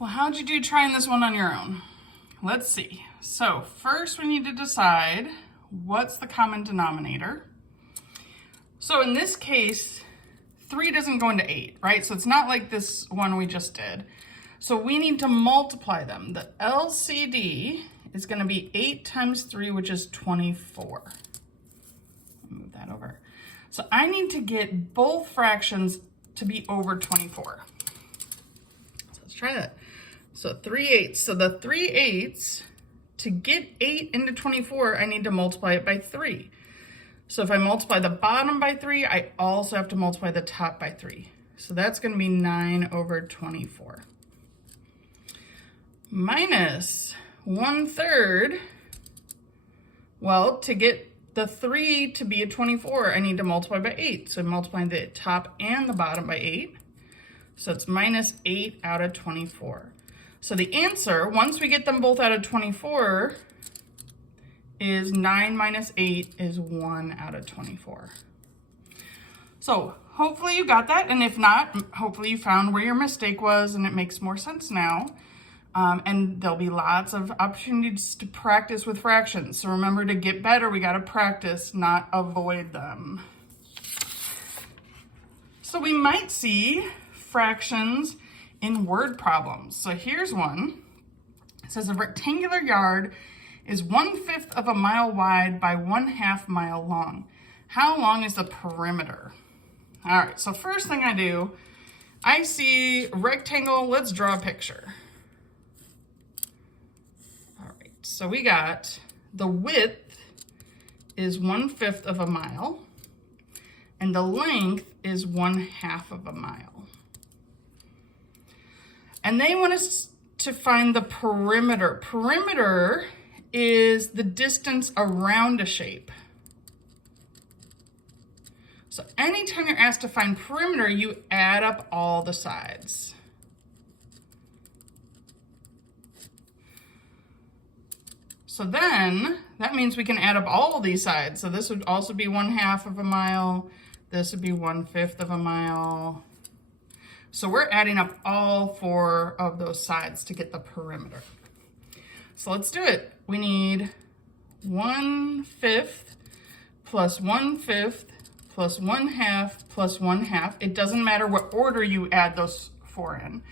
Well, how'd you do trying this one on your own? Let's see. So first we need to decide what's the common denominator. So in this case, 3 doesn't go into 8, right? So it's not like this one we just did. So we need to multiply them. The LCD is going to be 8 times 3, which is 24. Move that over. So I need to get both fractions to be over 24. So let's try that. So 3/8. So the 3/8, to get 8 into 24, I need to multiply it by 3. So if I multiply the bottom by 3, I also have to multiply the top by 3. So that's going to be 9 over 24. Minus 1/3. Well, to get the 3 to be a 24, I need to multiply by 8. So multiply the top and the bottom by 8. So it's minus 8 out of 24. So the answer, once we get them both out of 24, is 9 minus 8 is 1 out of 24. So hopefully you got that, and if not, hopefully you found where your mistake was and it makes more sense now. And there'll be lots of opportunities to practice with fractions. So remember, to get better, we got to practice, not avoid them. So we might see fractions in word problems. So here's one. It says a rectangular yard is 1/5 of a mile wide by 1/2 mile long. How long is the perimeter? All right, so first thing I do, I see a rectangle. Let's draw a picture. All right, so we got the width is 1/5 of a mile, and the length is 1/2 of a mile. And they want us to find the perimeter. Perimeter is the distance around a shape. So anytime you're asked to find perimeter, you add up all the sides. So then that means we can add up all of these sides. So this would also be 1/2 of a mile. This would be 1/5 of a mile. So we're adding up all 4 of those sides to get the perimeter. So let's do it. We need 1/5 plus 1/5 plus 1/2 plus 1/2. It doesn't matter what order you add those 4 in.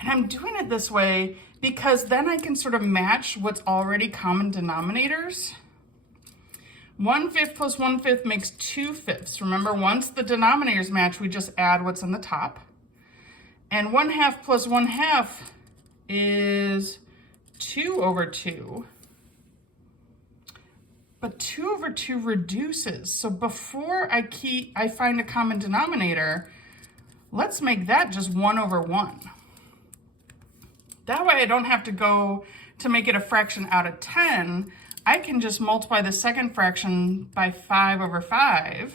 And I'm doing it this way because then I can sort of match what's already common denominators. 1/5 plus 1/5 makes 2/5. Remember, once the denominators match, we just add what's in the top. And 1/2 plus 1/2 is 2 over 2. But 2 over 2 reduces. So before I find a common denominator, let's make that just 1 over 1. That way I don't have to go to make it a fraction out of 10. I can just multiply the second fraction by 5 over 5.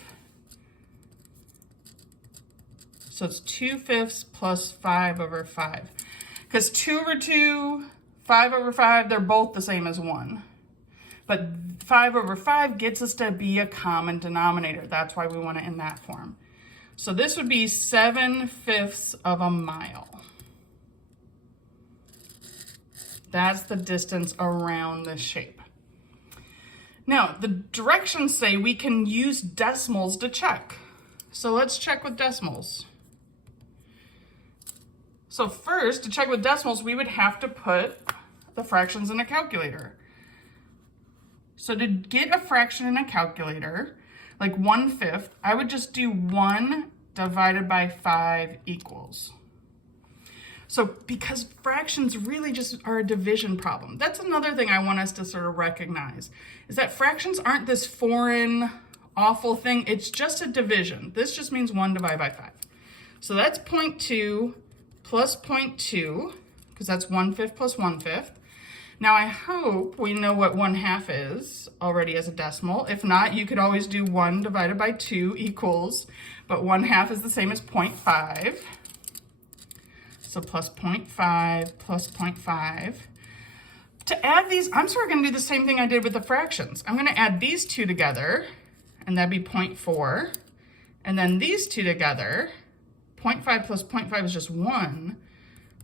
So it's 2/5 plus 5 over 5. Because 2 over 2, 5 over 5, they're both the same as 1. But 5 over 5 gets us to be a common denominator. That's why we want it in that form. So this would be 7/5 of a mile. That's the distance around this shape. Now, the directions say we can use decimals to check. So let's check with decimals. So first, to check with decimals, we would have to put the fractions in a calculator. So to get a fraction in a calculator, like 1/5, I would just do 1 divided by 5 equals. So because fractions really just are a division problem. That's another thing I want us to sort of recognize, is that fractions aren't this foreign, awful thing. It's just a division. This just means 1 divided by 5. So that's 0.2 plus 0.2, because that's 1/5 plus 1/5. Now I hope we know what 1/2 is already as a decimal. If not, you could always do 1 divided by 2 equals, but 1/2 is the same as 0.5. So plus 0.5 plus 0.5. To add these, I'm sort of going to do the same thing I did with the fractions. I'm going to add these two together, and that'd be 0.4. And then these two together, 0.5 plus 0.5 is just 1.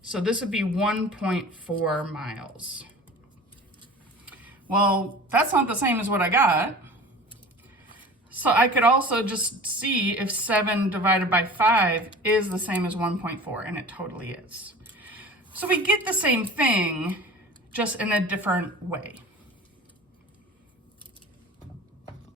So this would be 1.4 miles. Well, that's not the same as what I got. So I could also just see if 7 divided by 5 is the same as 1.4, and it totally is. So we get the same thing, just in a different way.